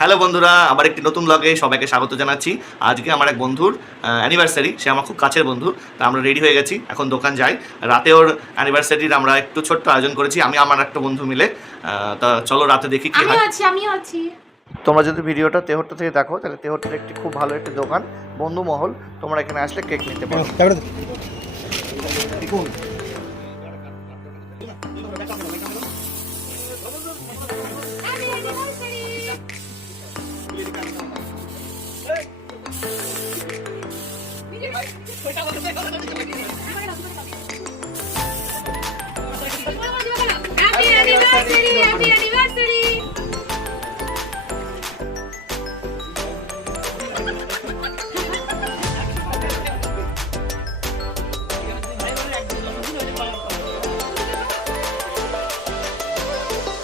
Hello বন্ধুরা, আবার একটি নতুন ব্লগে সবাইকে স্বাগত জানাচ্ছি। আজকে আমার এক বন্ধুর অ্যানিভার্সারি, সে আমার খুব কাছের বন্ধু। তা আমরা রেডি হয়ে গেছি, এখন দোকান যাই। রাতে ওর অ্যানিভার্সারির আমরা একটু ছোট্ট আয়োজন করেছি, আমি আমার একটা বন্ধু মিলে। তা চলো রাতে দেখি কি হয়। আমিও আছি। তোমরা যদি ভিডিওটা তেহট্ট থেকে দেখো তাহলে তেহট্টের একটি খুব ভালো একটি দোকান, বন্ধু মহল। তোমরা এখানে আসলে কেক নিতে পারো।